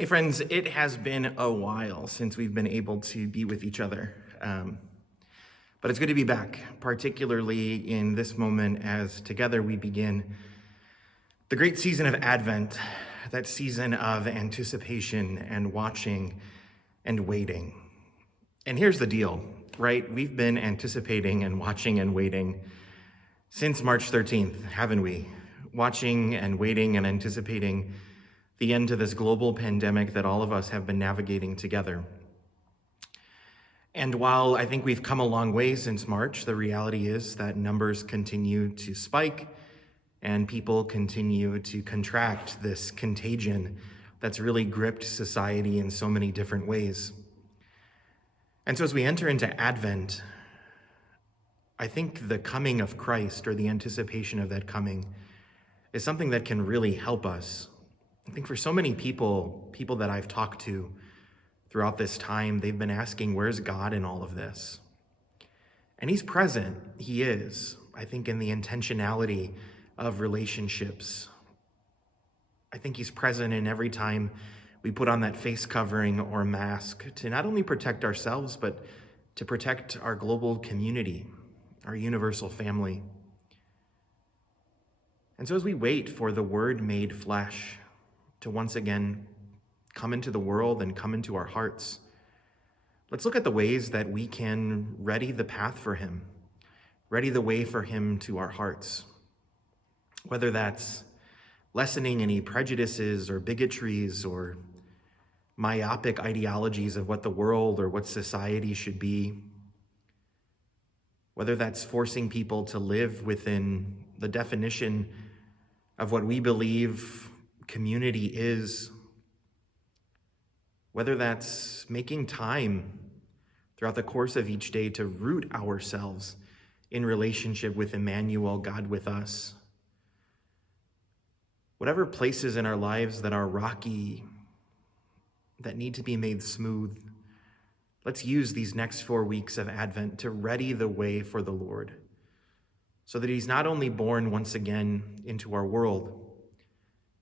Hey, friends, it has been a while since we've been able to be with each other. But it's good to be back, particularly in this moment as together we begin the great season of Advent, that season of anticipation and watching and waiting. And here's the deal, right? We've been anticipating and watching and waiting since March 13th, haven't we? Watching and waiting and anticipating the end to this global pandemic that all of us have been navigating together. And while I think we've come a long way since March, the reality is that numbers continue to spike and people continue to contract this contagion that's really gripped society in so many different ways. And so as we enter into Advent, I think the coming of Christ, or the anticipation of that coming, is something that can really help us. I think for so many people that I've talked to throughout this time, they've been asking, where's God in all of this? And he's present, he is, I think, in the intentionality of relationships. I think he's present in every time we put on that face covering or mask to not only protect ourselves, but to protect our global community, our universal family. And so as we wait for the Word made flesh to once again come into the world and come into our hearts, let's look at the ways that we can ready the path for him, ready the way for him to our hearts. Whether that's lessening any prejudices or bigotries or myopic ideologies of what the world or what society should be. Whether that's forcing people to live within the definition of what we believe community is. Whether that's making time throughout the course of each day to root ourselves in relationship with Emmanuel, God with us. Whatever places in our lives that are rocky, that need to be made smooth, let's use these next 4 weeks of Advent to ready the way for the Lord, so that he's not only born once again into our world,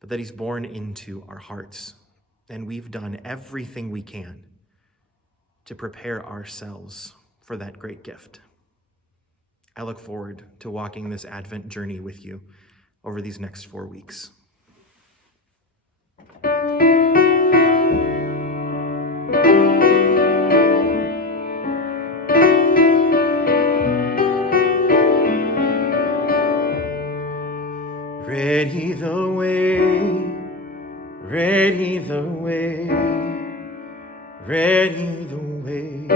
but that he's born into our hearts. And we've done everything we can to prepare ourselves for that great gift. I look forward to walking this Advent journey with you over these next 4 weeks. Ready the way, ready the way, ready the way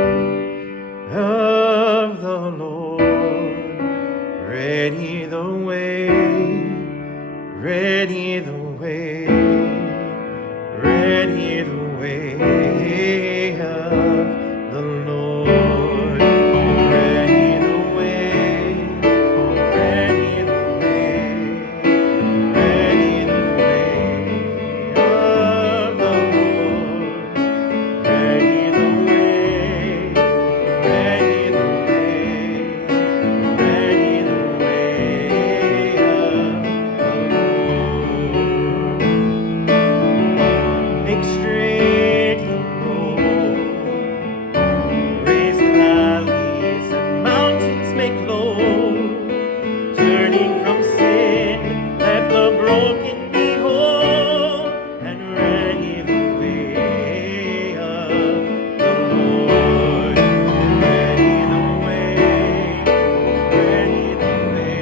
of the Lord. Ready the way, ready the way, ready the way of the Lord. Ready the way, ready the way, ready the way of the Lord. Ready the way, ready the way, ready the way of the Lord. Make straight the road, raise valleys and mountains make low. Turning from sin, let the broken be whole, and ready the way of the Lord. Ready the way, ready the way,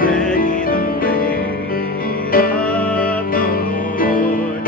ready the way of the Lord.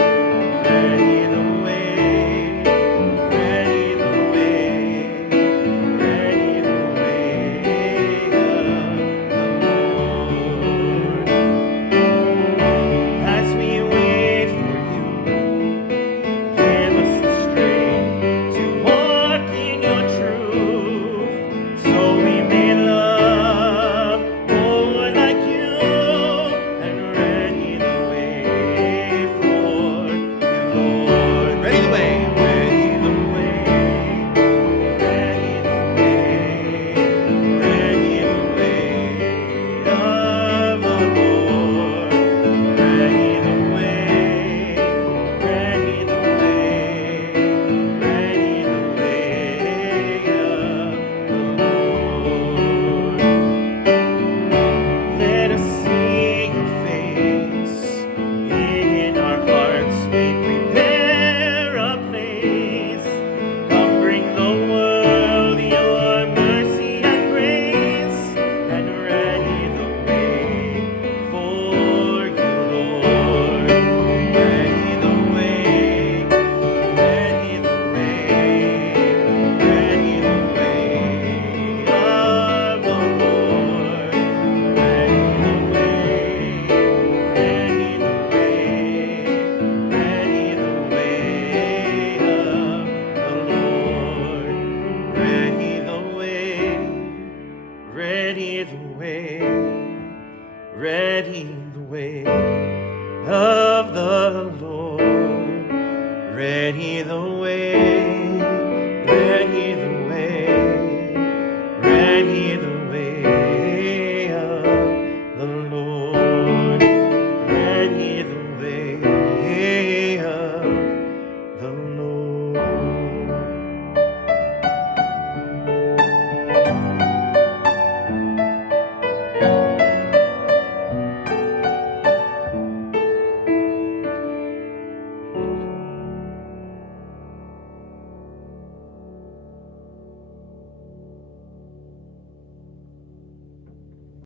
ready the way.